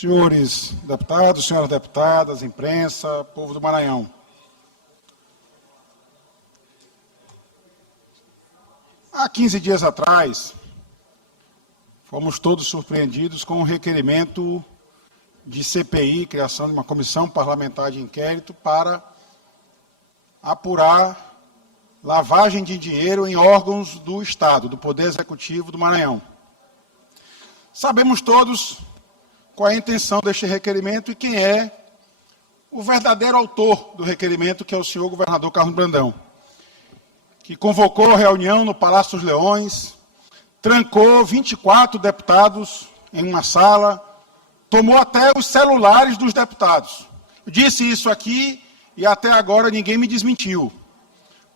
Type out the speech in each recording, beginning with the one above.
Senhores deputados, senhoras deputadas, imprensa, povo do Maranhão. Há 15 dias atrás, fomos todos surpreendidos com um requerimento de CPI, criação de uma comissão parlamentar de inquérito para apurar lavagem de dinheiro em órgãos do Estado, do Poder Executivo do Maranhão. Sabemos todos qual é a intenção deste requerimento e quem é o verdadeiro autor do requerimento, que é o senhor governador Carlos Brandão, que convocou a reunião no Palácio dos Leões, trancou 24 deputados em uma sala, tomou até os celulares dos deputados. Eu disse isso aqui e até agora ninguém me desmentiu.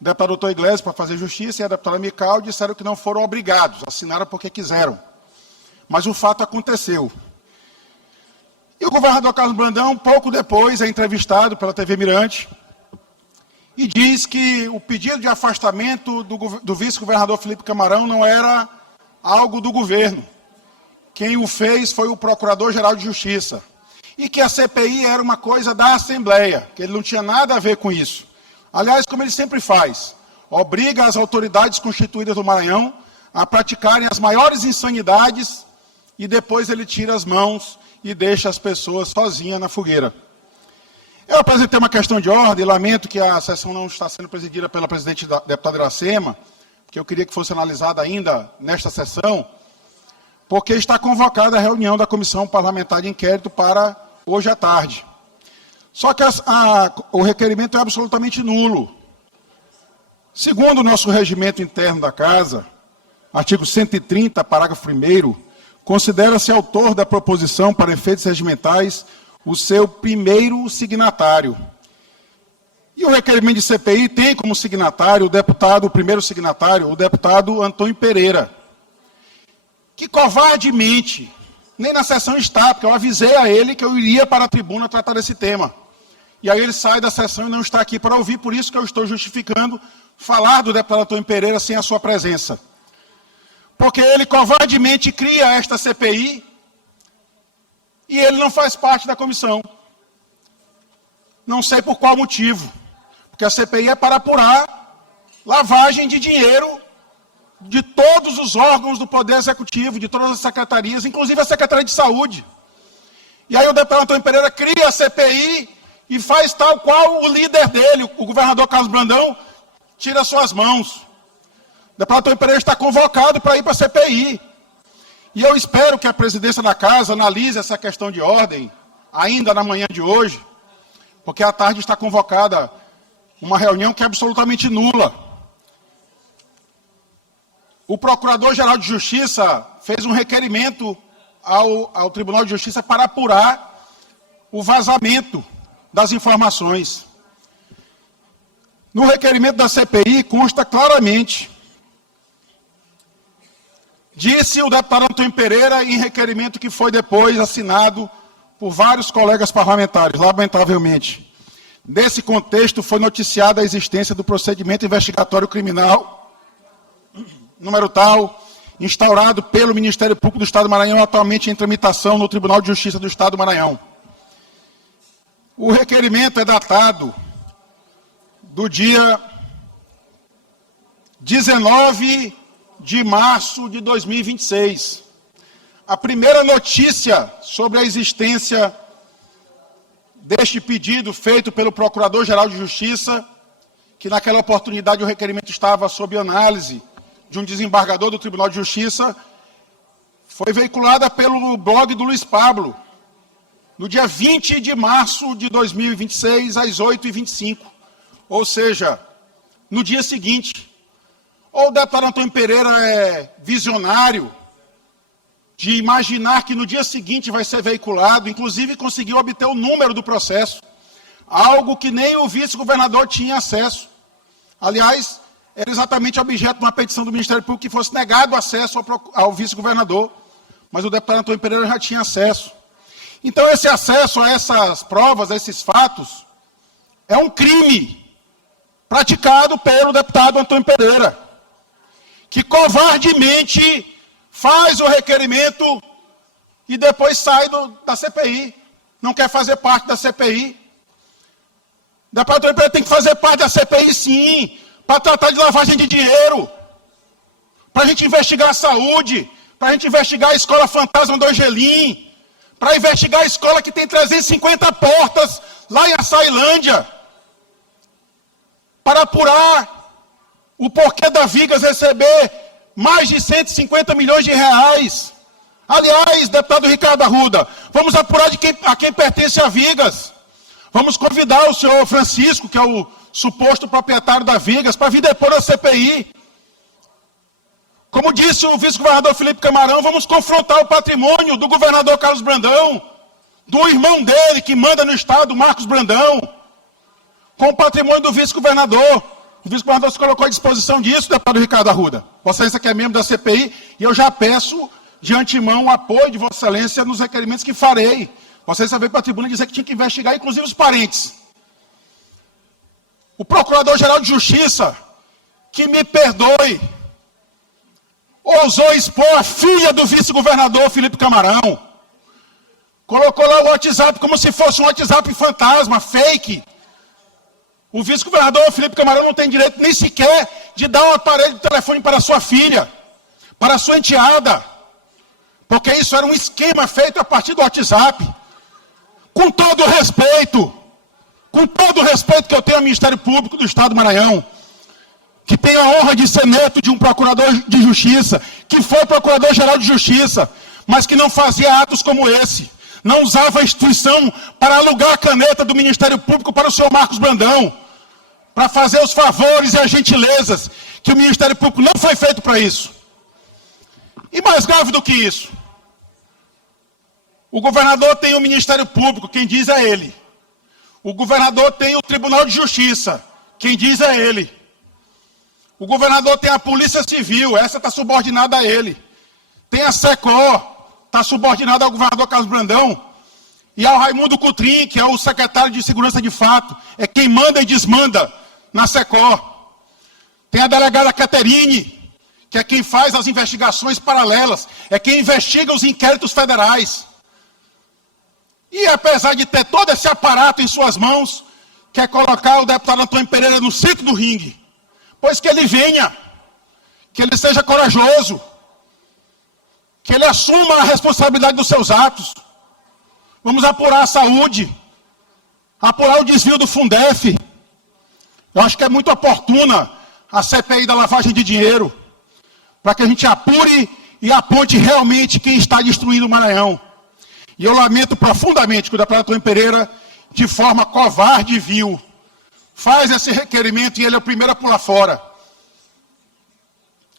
O deputado doutor Iglesias, para fazer justiça, e a deputada Mical disseram que não foram obrigados, assinaram porque quiseram. Mas o fato aconteceu. E o governador Carlos Brandão, pouco depois, é entrevistado pela TV Mirante e diz que o pedido de afastamento do vice-governador Felipe Camarão não era algo do governo. Quem o fez foi o Procurador-Geral de Justiça. E que a CPI era uma coisa da Assembleia, que ele não tinha nada a ver com isso. Aliás, como ele sempre faz, obriga as autoridades constituídas do Maranhão a praticarem as maiores insanidades e depois ele tira as mãos e deixa as pessoas sozinhas na fogueira. Eu apresentei uma questão de ordem, lamento que a sessão não está sendo presidida pela presidente da deputada Iracema, porque eu queria que fosse analisada ainda nesta sessão, porque está convocada a reunião da Comissão Parlamentar de Inquérito para hoje à tarde. Só que o requerimento é absolutamente nulo. Segundo o nosso regimento interno da Casa, artigo 130, parágrafo 1º, considera-se autor da proposição para efeitos regimentais o seu primeiro signatário. E o requerimento de CPI tem como signatário o primeiro signatário, o deputado Antônio Pereira, que covardemente, nem na sessão está, porque eu avisei a ele que eu iria para a tribuna tratar desse tema. E aí ele sai da sessão e não está aqui para ouvir, por isso que eu estou justificando falar do deputado Antônio Pereira sem a sua presença. Porque ele covardemente cria esta CPI e ele não faz parte da comissão. Não sei por qual motivo. Porque a CPI é para apurar lavagem de dinheiro de todos os órgãos do Poder Executivo, de todas as secretarias, inclusive a Secretaria de Saúde. E aí o deputado Antônio Pereira cria a CPI e faz tal qual o líder dele, o governador Carlos Brandão, tira suas mãos. O deputado Antônio Pereira está convocado para ir para a CPI. E eu espero que a presidência da Casa analise essa questão de ordem, ainda na manhã de hoje, porque à tarde está convocada uma reunião que é absolutamente nula. O Procurador-Geral de Justiça fez um requerimento ao Tribunal de Justiça para apurar o vazamento das informações. No requerimento da CPI consta claramente, disse o deputado Antônio Pereira em requerimento que foi depois assinado por vários colegas parlamentares, lamentavelmente. Nesse contexto foi noticiada a existência do procedimento investigatório criminal, número tal, instaurado pelo Ministério Público do Estado do Maranhão, atualmente em tramitação no Tribunal de Justiça do Estado do Maranhão. O requerimento é datado do dia 19 de março de 2026. A primeira notícia sobre a existência deste pedido feito pelo Procurador-Geral de Justiça, que naquela oportunidade o requerimento estava sob análise de um desembargador do Tribunal de Justiça, foi veiculada pelo blog do Luiz Pablo, no dia 20 de março de 2026, às 8h25. Ou seja, no dia seguinte. Ou o deputado Antônio Pereira é visionário de imaginar que no dia seguinte vai ser veiculado, inclusive conseguiu obter o número do processo, algo que nem o vice-governador tinha acesso. Aliás, era exatamente objeto de uma petição do Ministério Público que fosse negado acesso ao vice-governador, mas o deputado Antônio Pereira já tinha acesso. Então, esse acesso a essas provas, a esses fatos, é um crime praticado pelo deputado Antônio Pereira, que covardemente faz o requerimento e depois sai da CPI. Não quer fazer parte da CPI. O deputado Antônio Pereira tem que fazer parte da CPI, sim, para tratar de lavagem de dinheiro, para a gente investigar a saúde, para a gente investigar a escola fantasma do Angelim, para investigar a escola que tem 350 portas lá em Açailândia, para apurar o porquê da Vigas receber mais de 150 milhões de reais. Aliás, deputado Ricardo Arruda, vamos apurar a quem pertence a Vigas. Vamos convidar o senhor Francisco, que é o suposto proprietário da Vigas, para vir depor a CPI. Como disse o vice-governador Felipe Camarão, vamos confrontar o patrimônio do governador Carlos Brandão, do irmão dele, que manda no estado, Marcos Brandão, com o patrimônio do vice-governador. O vice-governador se colocou à disposição disso, deputado Ricardo Arruda. Vossa Excelência que é membro da CPI, e eu já peço de antemão o apoio de Vossa Excelência nos requerimentos que farei. Vossa Excelência veio para a tribuna dizer que tinha que investigar, inclusive, os parentes. O Procurador-Geral de Justiça, que me perdoe, ousou expor a filha do vice-governador Felipe Camarão. Colocou lá o WhatsApp como se fosse um WhatsApp fantasma, fake. O vice-governador Felipe Camarão não tem direito nem sequer de dar um aparelho de telefone para a sua filha, para a sua enteada, porque isso era um esquema feito a partir do WhatsApp. Com todo o respeito que eu tenho ao Ministério Público do Estado do Maranhão, que tem a honra de ser neto de um procurador de justiça, que foi procurador-geral de justiça, mas que não fazia atos como esse, não usava a instituição para alugar a caneta do Ministério Público para o senhor Marcos Brandão, para fazer os favores e as gentilezas, que o Ministério Público não foi feito para isso. E mais grave do que isso, o governador tem o Ministério Público, quem diz é ele. O governador tem o Tribunal de Justiça, quem diz é ele. O governador tem a Polícia Civil, essa está subordinada a ele. Tem a SECOR, está subordinada ao governador Carlos Brandão. E ao Raimundo Coutrin, que é o secretário de Segurança de Fato, é quem manda e desmanda na SECOR. Tem a delegada Caterine, que é quem faz as investigações paralelas, é quem investiga os inquéritos federais. E apesar de ter todo esse aparato em suas mãos, quer colocar o deputado Antônio Pereira no centro do ringue. Pois que ele venha, que ele seja corajoso, que ele assuma a responsabilidade dos seus atos. Vamos apurar a saúde, apurar o desvio do Fundef. Eu acho que é muito oportuna a CPI da lavagem de dinheiro, para que a gente apure e aponte realmente quem está destruindo o Maranhão. E eu lamento profundamente que o deputado Antônio Pereira, de forma covarde e vil, faz esse requerimento e ele é o primeiro a pular fora.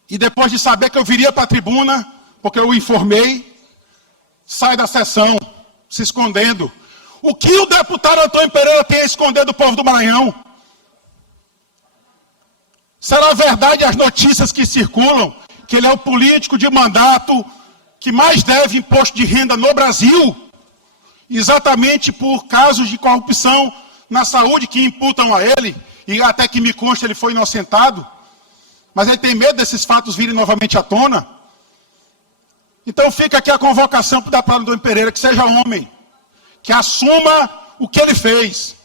E depois de saber que eu viria para a tribuna, porque eu o informei, sai da sessão, se escondendo. O que o deputado Antônio Pereira tem a esconder do povo do Maranhão? Será verdade as notícias que circulam, que ele é o político de mandato que mais deve imposto de renda no Brasil, exatamente por casos de corrupção na saúde que imputam a ele, e até que me consta ele foi inocentado, mas ele tem medo desses fatos virem novamente à tona? Então fica aqui a convocação para o deputado Antônio Pereira, que seja homem, que assuma o que ele fez.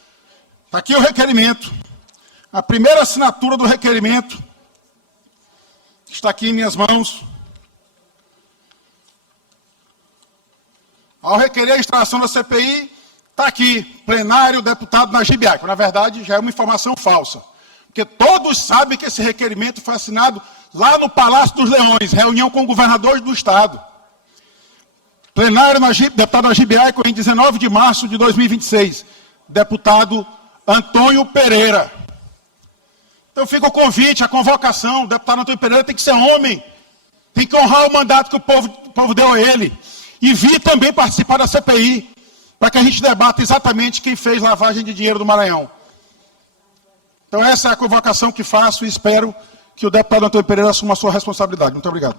Está aqui o requerimento. A primeira assinatura do requerimento está aqui em minhas mãos. Ao requerer a instalação da CPI, está aqui, plenário, deputado Najib Aico. Na verdade, já é uma informação falsa. Porque todos sabem que esse requerimento foi assinado lá no Palácio dos Leões, reunião com governadores do Estado. Plenário, deputado Najib Aico, em 19 de março de 2026. Deputado Antônio Pereira. Então fica o convite, a convocação. O deputado Antônio Pereira tem que ser homem. Tem que honrar o mandato que o povo deu a ele. E vir também participar da CPI, para que a gente debata exatamente quem fez lavagem de dinheiro do Maranhão. Então essa é a convocação que faço e espero que o deputado Antônio Pereira assuma a sua responsabilidade. Muito obrigado.